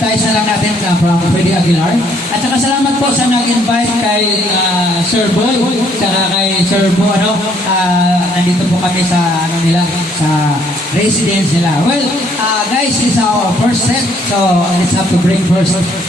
advertise na lang natin from Freddy Aguilar. At saka salamat po sa nag-invite kay Sir Boy, saka kay Sir Bo, nandito po kami sa nila, sa residence nila. Well, guys, it's our first set, so let's have to bring first. Okay.